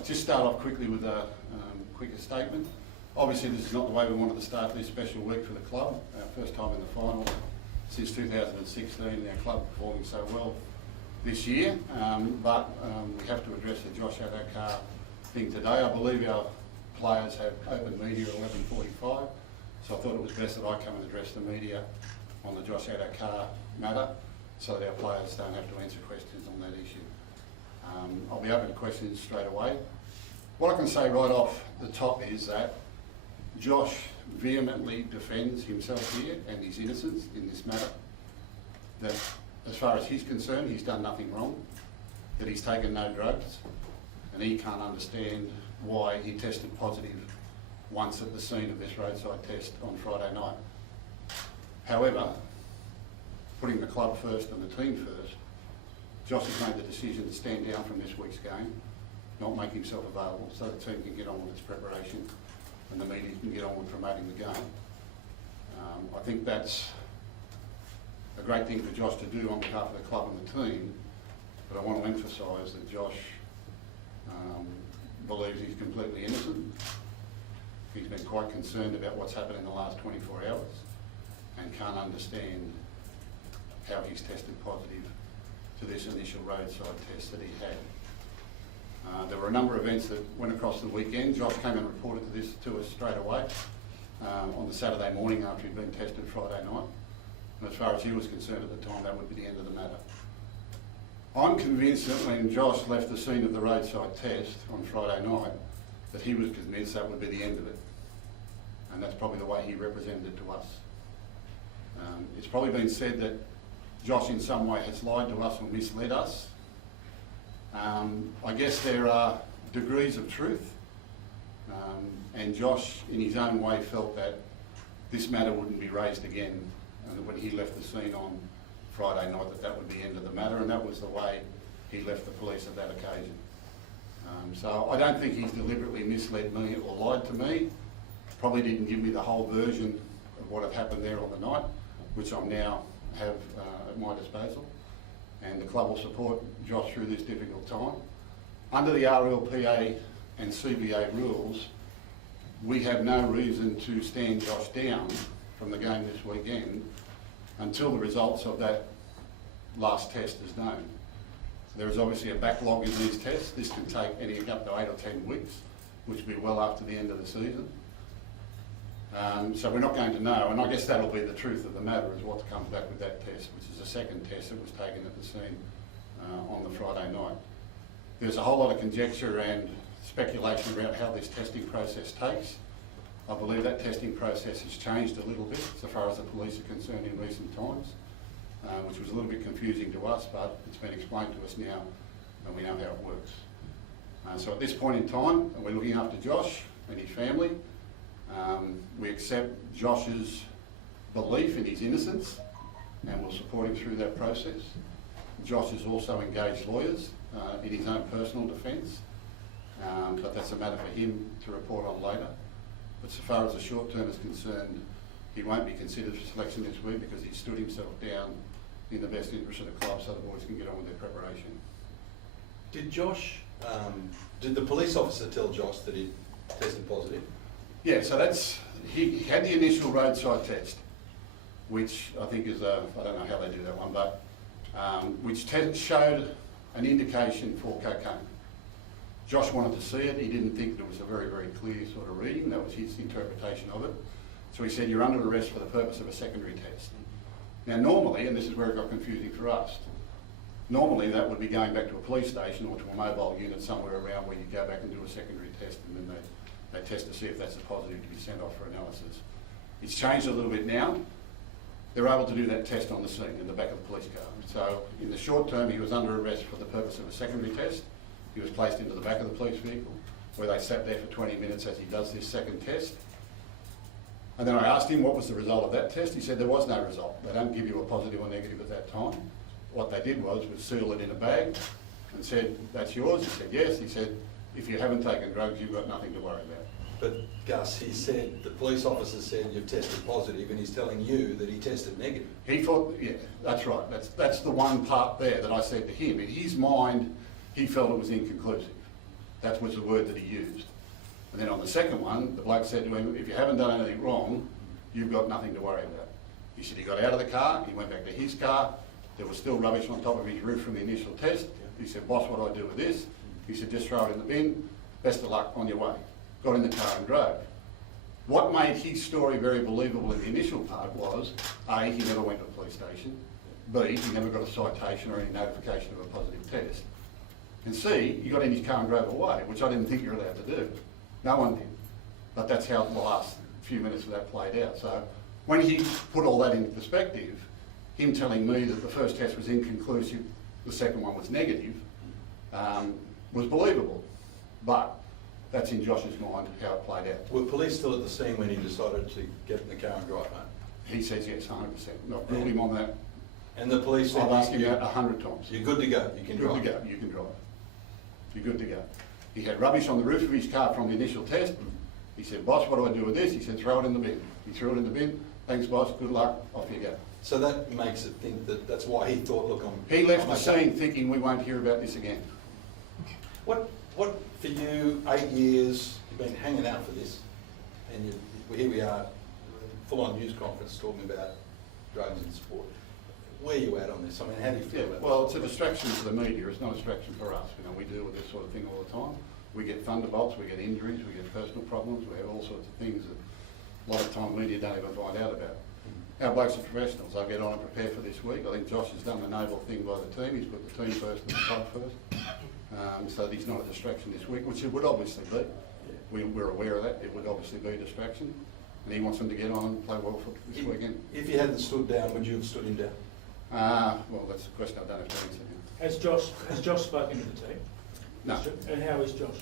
I'll just start off quickly with a quicker statement. Obviously this is not the way we wanted to start this special week for the club. Our first time in the final since 2016, our club performing so well this year, but we have to address the Josh Addo-Carr thing today. I believe our players have open media at 11:45, so I thought it was best that I come and address the media on the Josh Addo-Carr matter so that our players don't have to answer questions on that issue. I'll be open to questions straight away. What I can say right off the top is that Josh vehemently defends himself here and his innocence in this matter. That as far as he's concerned, he's done nothing wrong, that he's taken no drugs, and he can't understand why he tested positive once at the scene of this roadside test on Friday night. However, putting the club first and the team first, Josh has made the decision to stand down from this week's game, not make himself available so the team can get on with its preparation and the media can get on with promoting the game. I think that's a great thing for Josh to do on behalf of the club and the team, but I want to emphasise that Josh believes he's completely innocent. He's been quite concerned about what's happened in the last 24 hours and can't understand how he's tested positive to this initial roadside test that he had. There were a number of events that went across the weekend. Josh came and reported this to us straight away on the Saturday morning after he'd been tested Friday night. And as far as he was concerned at the time, that would be the end of the matter. I'm convinced that when Josh left the scene of the roadside test on Friday night, that he was convinced that would be the end of it. And that's probably the way he represented it to us. It's probably been said that Josh in some way has lied to us or misled us. I guess there are degrees of truth, and Josh in his own way felt that this matter wouldn't be raised again, and that when he left the scene on Friday night that would be the end of the matter, and that was the way he left the police at that occasion. So I don't think he's deliberately misled me or lied to me. Probably didn't give me the whole version of what had happened there on the night, which I now have at my disposal. And the club will support Josh through this difficult time. Under the RLPA and CBA rules, we have no reason to stand Josh down from the game this weekend until the results of that last test is known. So there is obviously a backlog in these tests. This can take anything up to 8 or 10 weeks, which will be well after the end of the season. So we're not going to know, and I guess that'll be the truth of the matter, is what comes back with that test, which is the second test that was taken at the scene on the Friday night. There's a whole lot of conjecture and speculation around how this testing process takes. I believe that testing process has changed a little bit so far as the police are concerned in recent times, which was a little bit confusing to us, but it's been explained to us now and we know how it works. So at this point in time, we're looking after Josh and his family. We accept Josh's belief in his innocence and will support him through that process. Josh has also engaged lawyers in his own personal defence, but that's a matter for him to report on later. But so far as the short term is concerned, he won't be considered for selection this week because he stood himself down in the best interest of the club so the boys can get on with their preparation. Did did the police officer tell Josh that he tested positive? Yeah, so he had the initial roadside test, which I think is I don't know how they do that one, but which showed an indication for cocaine. Josh wanted to see it. He didn't think there was a very, very clear sort of reading. That was his interpretation of it. So he said, you're under arrest for the purpose of a secondary test. Now normally, and this is where it got confusing for us, normally that would be going back to a police station or to a mobile unit somewhere around where you go back and do a secondary test, and then they test to see if that's a positive to be sent off for analysis. It's changed a little bit now. They're able to do that test on the scene in the back of the police car. So in the short term, he was under arrest for the purpose of a secondary test. He was placed into the back of the police vehicle where they sat there for 20 minutes as he does this second test. And then I asked him what was the result of that test. He said there was no result. They don't give you a positive or negative at that time. What they did was seal it in a bag and said, that's yours. He said, yes. He said, if you haven't taken drugs, you've got nothing to worry about. But Gus, he said, the police officer said you've tested positive and he's telling you that he tested negative. He thought, yeah, that's right. That's the one part there that I said to him. In his mind, he felt it was inconclusive. That was the word that he used. And then on the second one, the bloke said to him, if you haven't done anything wrong, you've got nothing to worry about. He said he got out of the car, he went back to his car, there was still rubbish on top of his roof from the initial test. He said, boss, what do I do with this? He said, just throw it in the bin, best of luck, on your way. Got in the car and drove. What made his story very believable in the initial part was, A, he never went to a police station, B, he never got a citation or any notification of a positive test, and C, he got in his car and drove away, which I didn't think you were allowed to do. No one did. But that's how the last few minutes of that played out. So when he put all that into perspective, him telling me that the first test was inconclusive, the second one was negative, was believable. But that's in Josh's mind how it played out. Were police still at the scene when he decided to get in the car and drive home? He says yes, 100%. I've grilled him on that. And the police said, I've asked him that 100 times. you're good to go, you can drive. Good to go, you can drive. You're good to go. He had rubbish on the roof of his car from the initial test. He said, boss, what do I do with this? He said, throw it in the bin. He threw it in the bin. Thanks, boss, good luck, off you go. So that makes it think that that's why he thought, look, He left the I'm scene thinking we won't hear about this again. What for you, 8 years, you've been hanging out for this, and here we are, full-on news conference talking about drugs in sport. Where are you at on this? I mean, how do you feel about Well, this? it's a distraction for the media. It's not a distraction for us. You know, we deal with this sort of thing all the time. We get thunderbolts, we get injuries, we get personal problems, we have all sorts of things that a lot of time media don't even find out about. Our blokes are professionals. They get on and prepare for this week. I think Josh has done the noble thing by the team. He's put the team first and the club first. So he's not a distraction this week, which it would obviously be. We're aware of that. It would obviously be a distraction. And he wants them to get on and play well for this weekend. If you hadn't stood down, would you have stood him down? Well, that's a question I don't have to answer now. Has Josh spoken to the team? No. And how is Josh?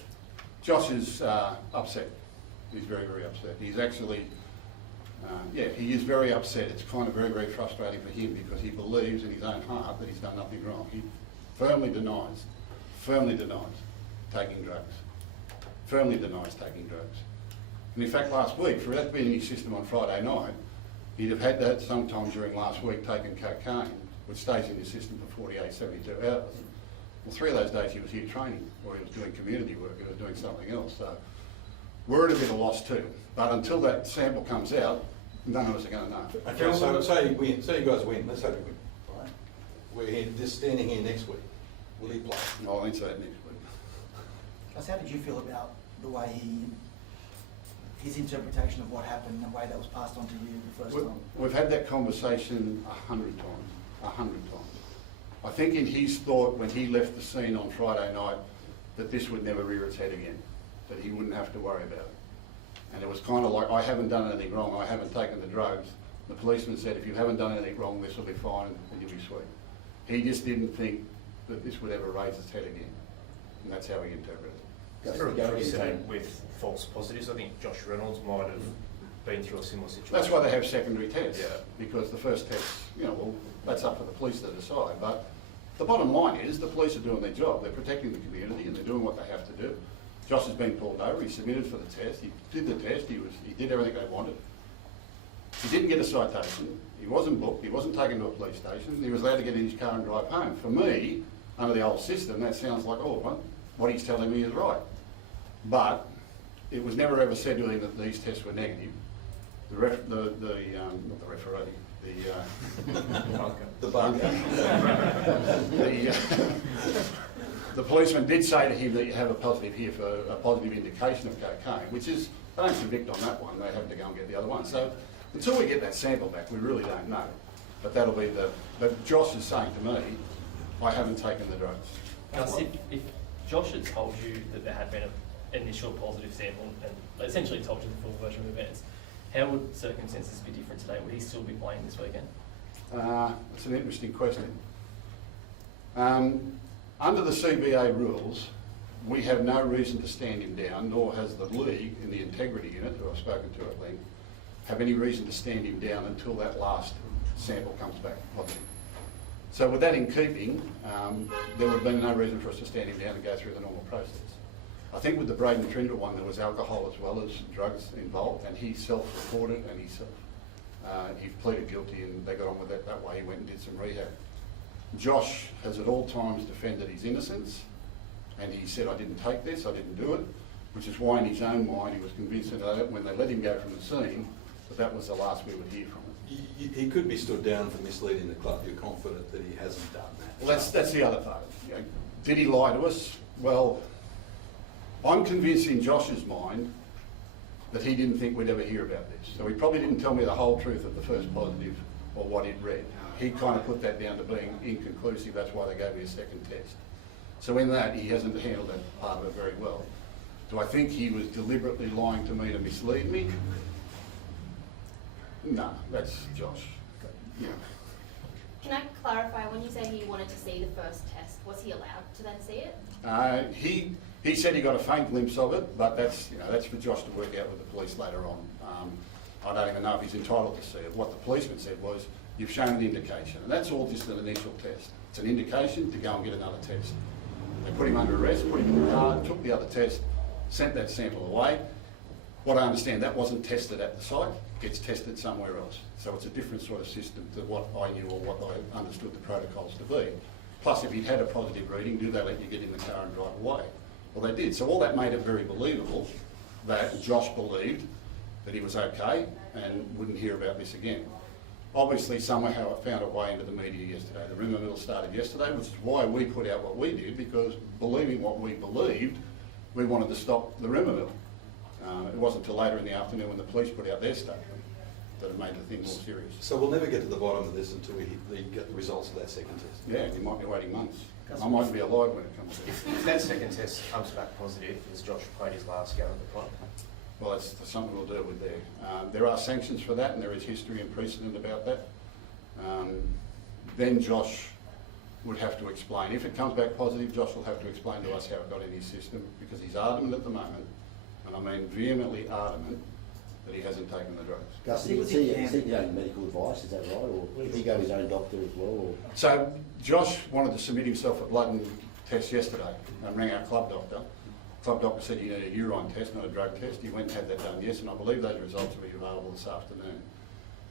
Josh is upset. He's very, very upset. He's actually, he is very upset. It's kind of very, very frustrating for him because he believes in his own heart that he's done nothing wrong. He firmly denies taking drugs. Firmly denies taking drugs. And in fact, last week, for that being in his system on Friday night, he'd have had that sometime during last week taken cocaine, which stays in his system for 48, 72 hours. Well, 3 of those days he was here training, or he was doing community work, he was doing something else. So we're at a bit of loss too. But until that sample comes out, none of us are going to know. Okay, so say you guys win, let's hope you win. Right? We're here, just standing here next week. Will he play? I'll answer that next week. Guys, how did you feel about the way his interpretation of what happened, the way that was passed on to you the first time? We've had that conversation 100 times, 100 times. I think in his thought when he left the scene on Friday night that this would never rear its head again, that he wouldn't have to worry about it. And it was kind of like, I haven't done anything wrong, I haven't taken the drugs. The policeman said, if you haven't done anything wrong, this will be fine and you'll be sweet. He just didn't think that this would ever raise its head again. And that's how he interpreted it. Is there a precedent with false positives? I think Josh Reynolds might have been through a similar situation. That's why they have secondary tests, Yeah. because the first test, well, that's up to the police to decide. But the bottom line is the police are doing their job. They're protecting the community and they're doing what they have to do. Josh has been pulled over. He submitted for the test. He did the test. He did everything they wanted. He didn't get a citation. He wasn't booked. He wasn't taken to a police station. He was allowed to get in his car and drive home. For me, under the old system, that sounds like, what he's telling me is right. But it was never ever said to him that these tests were negative. Not the referee, The bunker. the policeman did say to him that you have a positive here for a positive indication of cocaine, which is, they don't convict on that one, they have to go and get the other one. So until we get that sample back, we really don't know. But that'll be but Josh is saying to me, I haven't taken the drugs. Gus, if Josh had told you that there had been an initial positive sample and essentially told you the full version of events, how would circumstances be different today? Would he still be playing this weekend? That's an interesting question. Under the CBA rules, we have no reason to stand him down, nor has the league in the integrity unit, who I've spoken to at length, have any reason to stand him down until that last sample comes back positive. So with that in keeping, there would have been no reason for us to stand him down and go through the normal process. I think with the Braden Trindle one, there was alcohol as well as drugs involved, and he self-reported and he pleaded guilty, and they got on with it that way. He went and did some rehab. Josh has at all times defended his innocence, And he said, I didn't take this, I didn't do it, which is why in his own mind he was convinced that when they let him go from the scene, that was the last we would hear from him. He could be stood down for misleading the club. You're confident that he hasn't done that? Well, that's the other part. You know, did he lie to us? Well, I'm convinced in Josh's mind that he didn't think we'd ever hear about this. So he probably didn't tell me the whole truth of the first positive or what he'd read. He kind of put that down to being inconclusive. That's why they gave me a second test. So in that, he hasn't handled that part of it very well. Do I think he was deliberately lying to me to mislead me? No, that's Josh. Yeah. Can I clarify, when you say he wanted to see the first test, was he allowed to then see it? He said he got a faint glimpse of it, but that's for Josh to work out with the police later on. I don't even know if he's entitled to see it. What the policeman said was, you've shown an indication, and that's all just an initial test. It's an indication to go and get another test. They put him under arrest, put him in the car, took the other test, sent that sample away. What I understand, that wasn't tested at the site, gets tested somewhere else. So it's a different sort of system to what I knew or what I understood the protocols to be. Plus, if he'd had a positive reading, do they let you get in the car and drive away? Well, they did. So all that made it very believable that Josh believed that he was okay and wouldn't hear about this again. Obviously, somehow it found a way into the media yesterday. The rumour mill started yesterday, which is why we put out what we did, because believing what we believed, we wanted to stop the rumour mill. It wasn't until later in the afternoon when the police put out their statement that it made the thing more serious. So we'll never get to the bottom of this until we get the results of that second test? Yeah, you might be waiting months. I might be alive when it comes to it. If that second test comes back positive, has Josh played his last go at the club? Well, that's something we'll deal with there. There are sanctions for that, and there is history and precedent about that. Then Josh would have to explain. If it comes back positive, Josh will have to explain to us how it got in his system, because he's adamant at the moment, and I mean vehemently adamant, that he hasn't taken the drugs. Gus, is he getting medical advice, is that right? Or did he go to his own doctor as well? Or? So Josh wanted to submit himself a blood test yesterday and rang our club doctor. Club doctor said you need a urine test, not a drug test. He went and had that done, yes, and I believe those results will be available this afternoon.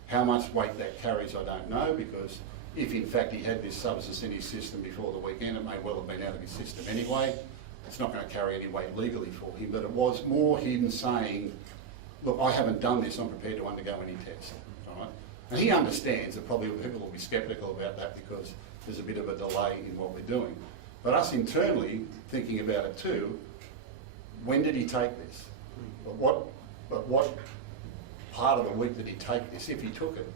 How much weight that carries, I don't know, because if in fact he had this substance in his system before the weekend, it may well have been out of his system anyway. It's not going to carry any weight legally for him, but it was more him saying, look, I haven't done this, I'm prepared to undergo any test. All right? And he understands that probably people will be sceptical about that because there's a bit of a delay in what we're doing. But us internally, thinking about it too, when did he take this? But what part of the week did he take this, if he took it,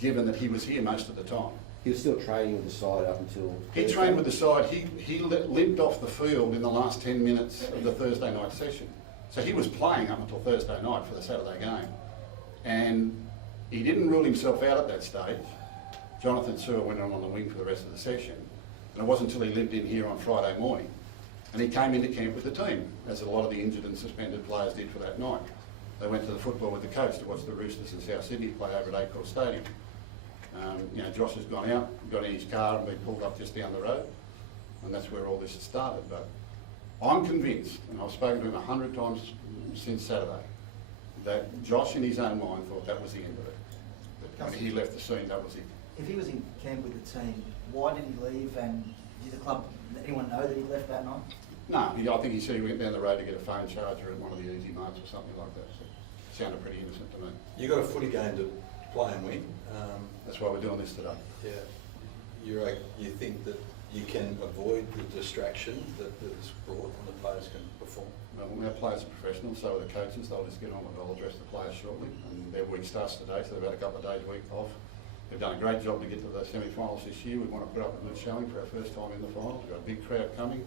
given that he was here most of the time? He was still training with the side up until... He trained with the side. He limped off the field in the last 10 minutes of the Thursday night session. So he was playing up until Thursday night for the Saturday game. And he didn't rule himself out at that stage. Jonathan Sewer went on the wing for the rest of the session. And it wasn't until he limped in here on Friday morning. And he came into camp with the team, as a lot of the injured and suspended players did for that night. They went to the football with the coach to watch the Roosters in South Sydney play over at Addo-Carr Stadium. Josh has gone out, got in his car and been pulled up just down the road. And that's where all this has started. But I'm convinced, and I've spoken to him 100 times since Saturday, that Josh in his own mind thought that was the end of it. That when he left the scene, that was it. If he was in camp with the team, why did he leave, and did the club let anyone know that he left that night? No, I think he said he went down the road to get a phone charger at one of the Easy Marts or something like that. So it sounded pretty innocent to me. You got a footy game to play and win. That's why we're doing this today. Yeah, you think that you can avoid the distraction that is brought when the players can perform? Well, our players are professionals, so are the coaches. They'll just get on with it. I'll address the players shortly. And their week starts today, so they've had a couple of days a week off. They've done a great job to get to the semi-finals this year. We want to put up a good showing for our first time in the finals. We've got a big crowd coming.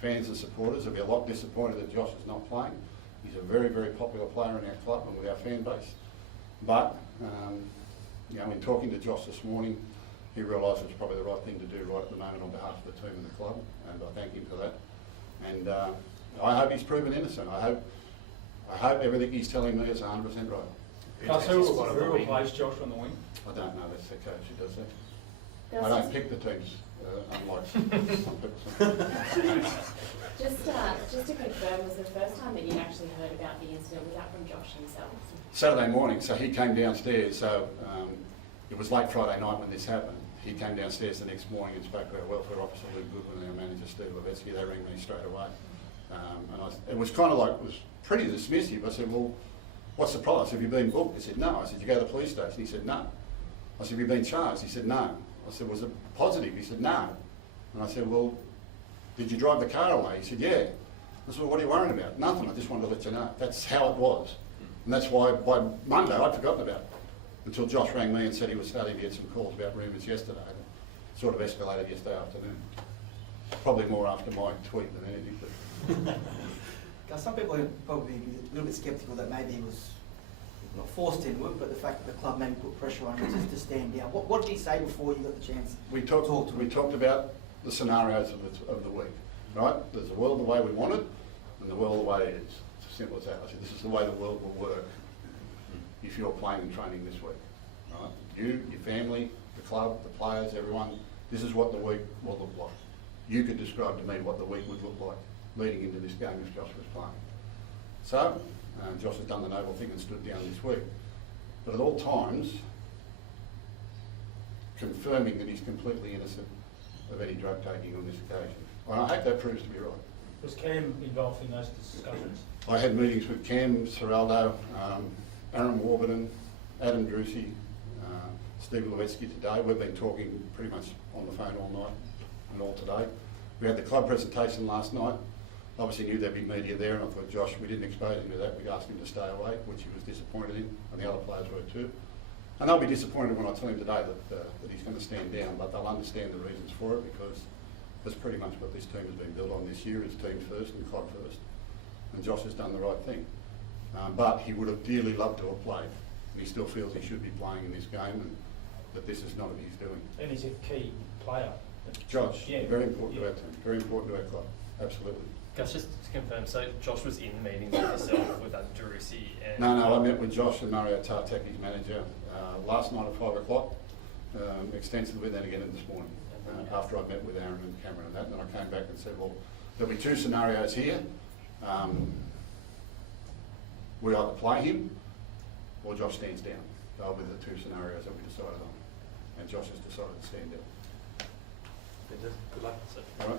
Fans and supporters will be a lot disappointed that Josh is not playing. He's a very, very popular player in our club and with our fan base. But, in talking to Josh this morning, he realised it's probably the right thing to do right at the moment on behalf of the team and the club, and I thank him for that. And I hope he's proven innocent. I hope everything he's telling me is 100% right. Gus, who will replace Josh on the wing? I don't know, that's the coach who does that. I don't pick the teams, unlike some people. Just to confirm, was the first time that you actually heard about the incident, was that from Josh himself? Saturday morning, so he came downstairs, so it was late Friday night when this happened. he came downstairs the next morning and spoke to our welfare officer, Luke Goodwin, and our manager, Steve Levetsky. They rang me straight away. It was kind of like, it was pretty dismissive. I said, well, what's the problem? I said, have you been booked? He said, no. I said, you go to the police station? He said, no. I said, have you been charged? He said, no. I said, was it positive? He said, no. And I said, well, did you drive the car away? He said, yeah. I said, well, what are you worrying about? Nothing, I just wanted to let you know. That's how it was. And that's why by Monday I'd forgotten about it. Until Josh rang me and said he was starting to get some calls about rumours yesterday. It sort of escalated yesterday afternoon. Probably more after my tweet than anything. But Gus, some people are probably a little bit sceptical that maybe he was not forced into it, but the fact that the club maybe put pressure on him just to stand down. What did he say before you got the chance we to talk to him? We talked about the scenarios of the week, right? There's a world the way we want it, and the world the way it is. It's as simple as that. I said, this is the way the world will work if you're playing and training this week, right? You, your family, the club, the players, everyone, this is what the week will look like. You could describe to me what the week would look like leading into this game if Josh was playing. So, Josh has done the noble thing and stood down this week. But at all times, confirming that he's completely innocent of any drug taking on this occasion. And I hope that proves to be right. Was Cam involved in those discussions? I had meetings with Cam, Seraldo, Aaron Warburton, Adam Drucy, Steve Levetsky today. We've been talking pretty much on the phone all night and all today. We had the club presentation last night. Obviously knew there'd be media there, and I thought, Josh, we didn't expose him to that. We asked him to stay away, which he was disappointed in, and the other players were too. And they'll be disappointed when I tell him today that he's going to stand down, but they'll understand the reasons for it, because that's pretty much what this team has been built on this year, is team first and club first. And Josh has done the right thing. But he would have dearly loved to have played, and he still feels he should be playing in this game, and that this is not of his doing. And he's a key player. Josh, Yeah. very important to our team, very important to our club, absolutely. Gus, just to confirm, so Josh was in the meetings with yourself, with Drucy and... No, I met with Josh and Mario Tartak, his manager, last night at 5 o'clock, extensively, then again this morning, after I met with Aaron and Cameron and that, and then I came back and said, well, there'll be two scenarios here. We either play him or Josh stands down. They'll be the two scenarios that we decided on, and Josh has decided to stand down. Good luck. All right.